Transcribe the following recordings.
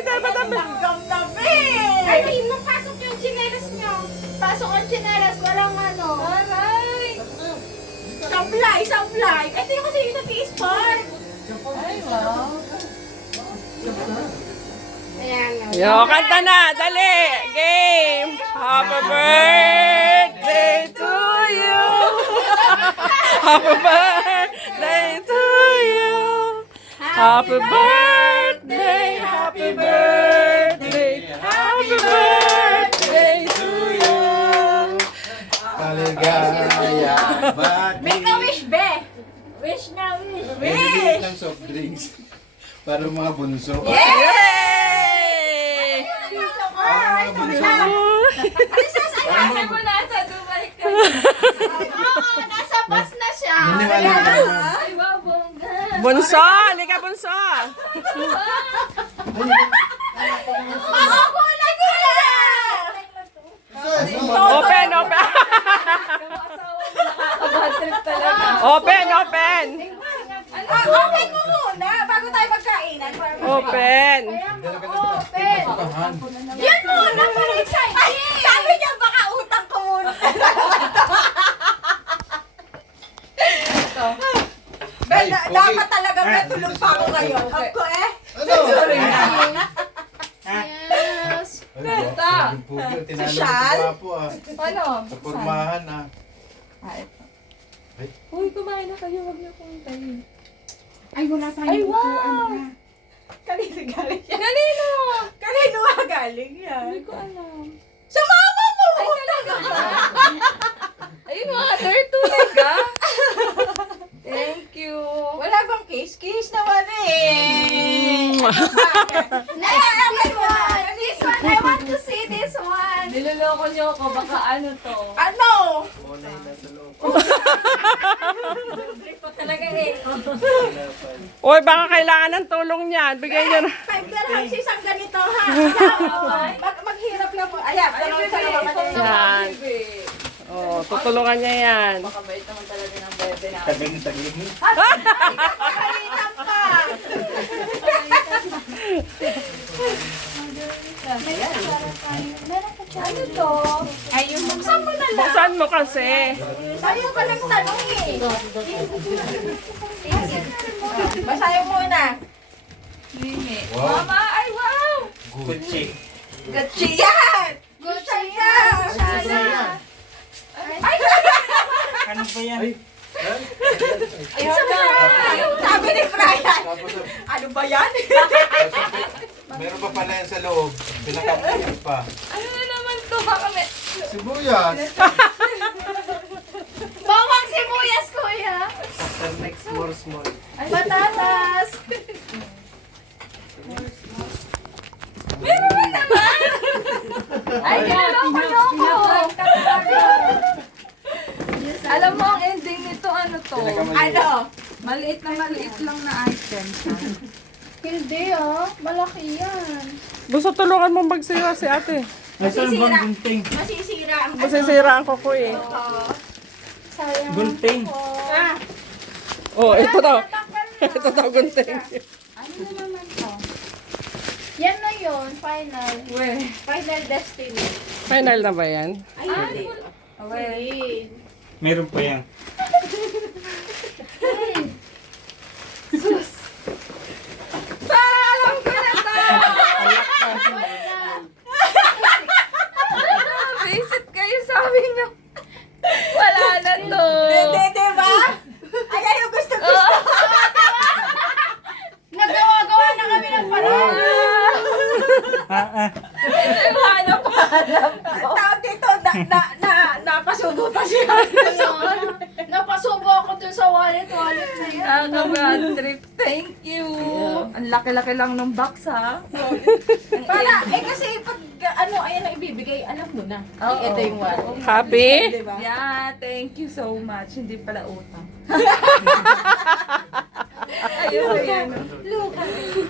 Dapat Gabi! Ay, may mapasok yung chinelas nyo. Pasok ang chinelas, walang ano. Aray! Sablay, sablay! Eh, di kasi yung nag-i-sport! Ay, wow. Ayan, Yo, kanta na. Dali. Game. Happy birthday to you. Happy birthday to you. Happy birthday. Happy birthday. Happy birthday to you. Paligaya. Make a wish, be! Wish na, wish! Wish! ng soft drinks. Para mga bunso. Yay! Ay, sabi na! Sabi mo nasa Dubai ka. Oo, nasa bus na siya! Maniwala ka naman. Ay, wow, bongga. Bunso, halika bunso. Makukulang ko na! Open, open. Bad trip talaga. Open, open. Open mo muna bago tayo magkainan. Open. Open! Yan muna, para excited! Sabi niya, baka utang ko muna. Ay, Dapat talaga may tulog pa ako ngayon. Ako eh. Ano? Yes. Beta. Tinalo Social? ko po ah. Ano? Sa pormahan ah. Uy, kumain na kayo. Huwag niyo kong tayo. Ay, wala tayong Ay, wow! upuan na. Kanino galing yan? Kanino? Kanino nga galing yan? Hindi ko alam. Sa mama mo! Ay, talaga ba? Ay, mother, talaga? Thank you. Wala bang kiss? Kiss naman eh! Next one! This one! I want to see this one! Niloloko niyo ako. Baka ano to? Ano? Trip ko talaga eh. Uy, baka kailangan ng tulong niyan. Bigay niyo na. 5 dirhams isang ganito ha! Maghirap lang po. Ayan, dalawang Yan. Oh, tutulungan niya yan. Makabait naman talaga ng bebe na. Taging. Pagalitan pa! Ano to? Ay, yung buksan mo na lang. Buksan mo kasi. Sayo ka lang tanong eh. Basayo muna. Wow. Mama, ay wow! Gucci. Gucci yan! Gucci yan! Ay, Ano ba yan? Ay. it's a Brian! Sabi ni Brian. Tapos Ano ba yan? meron pa pala yan sa loob. Pinakamulit pa. Ano na naman to? Baka may... Sibuyas. Bawang sibuyas, kuya. Next more small. Patatas. Meron na naman! Ay, loko-loko! Alam mo, ang ending nito, ano to? Pinakamaliit. Ano? Maliit lang na item. Hindi ah. Malaki yan. Gusto tulungan mong magsira si ate. Nasaan bang gunting? Masisira ang Masisiraan ko ko eh. Sayang. Gunting. Ah, Oh, ito daw. Ito daw gunting. ano na naman to? Yan na yun. Final. Weh. Final destiny. Final na ba yan? Ay, hindi. Wait. Meron pa yan. Parang alam ko na to! Visit kayo, sabi niyo. Wala na to. Hindi, diba? Ayan yung gusto-gusto. Nagawa-gawa na kami ng parang. Ito yung hanap-hanap. Ang tawag dito, napasubo pa siya. Napasubo ako dun sa wallet na yan. Nakaka-bad trip. Thank you. Ang laki-laki lang ng box, ha? Para, kasi pag ayan ang ibibigay, alam mo na. Oo. Ito yung wallet. Happy? Diba? Yeah, thank you so much. Hindi pala utang. Ayun.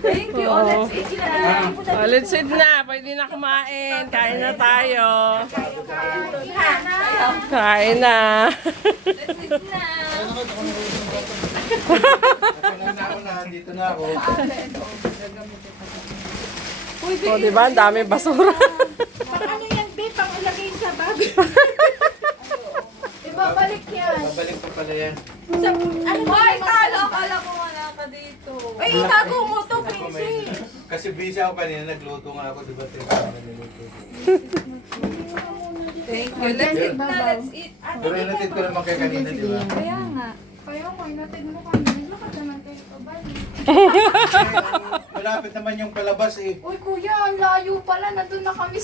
Thank you. Oh, let's eat na. Oh, let's eat na. Pwede na kumain. Kain na tayo. Kain na. Let's eat na. Ako na ako na. Dito na ako. O, diba? Ang dami basura. Pang ano yan, babe? Pang ilagay sa bag. Ibabalik yan. Babalik pa pala yan. Sa, ano ba? Ay, talo. Akala ko wala ka dito. Ay, itago mo to, Ako may- princess. Kasi busy ako kanina, nagluto nga ako, di ba? Nagluto. Thank you. Let's eat na. Let's eat. Pero inatid ko naman kayo kanina, di ba? Kaya nga. Kaya ko, inatid mo kami. Naglakad naman kayo pa ba? Malapit naman yung palabas eh. Uy, kuya, ang layo pala. Nandun na kami sa